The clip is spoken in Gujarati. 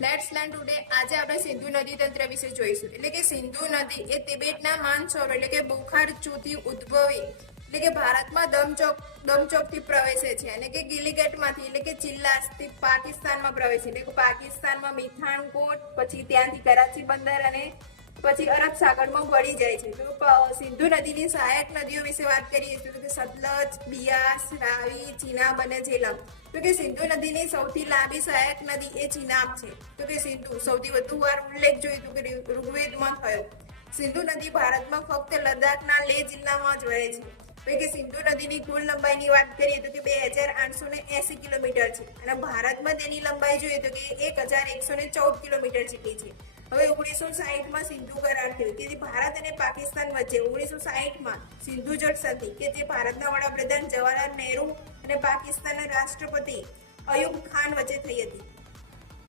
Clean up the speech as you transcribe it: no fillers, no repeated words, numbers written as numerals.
Let's learn today. આજે આપણે સિંધુ નદી તંત્ર વિશે જોઈશું. એટલે કે સિંધુ નદી એ તિબેટના માનસરોવર એટલે કે બોખારચુથી ઉદ્ભવી એટલે કે ભારતમાં દમચોકથી પ્રવેશે છે અને કે ગિલિગટમાંથી એટલે કે ચિલ્લાસથી પાકિસ્તાનમાં પ્રવેશે એટલે કે પાકિસ્તાનમાં મિથાણકોટ, પછી ત્યાંથી કરાચી બંદર અને પછી અરબ સાગરમાં વળી જાય છે. તો સિંધુ નદીની સહાયક નદીઓ વિશે વાત કરીએ તો કે સતલજ, બિયાસ, રાવી, ચિનાબ અને ઝેલમ. તો કે સિંધુ નદીની સૌથી લાંબી સહાયક નદી એ ચિનાબ છે. તો કે સિંધુ સૌથી વધુ વાર ઉલ્લેખ જોઈતું કે ઋગ્વેદમાં થયો. સિંધુ નદી ભારતમાં ફક્ત લદ્દાખના લેહ જિલ્લામાં જ વહે છે. તો કે સિંધુ નદીની કુલ લંબાઈની વાત કરીએ તો કે 2880 કિલોમીટર છે અને ભારતમાં તેની લંબાઈ જોઈએ તો કે 1114 કિલોમીટર જેટલી છે. હવે 1960માં સિંધુ કરાર થયો કે ભારત અને પાકિસ્તાન વચ્ચે 1960માં સિંધુ જળ સંધિ કે જે ભારતના વડાપ્રધાન જવાહરલાલ નહેરુ અને પાકિસ્તાનના રાષ્ટ્રપતિ અયુબ ખાન વચ્ચે થઈ હતી.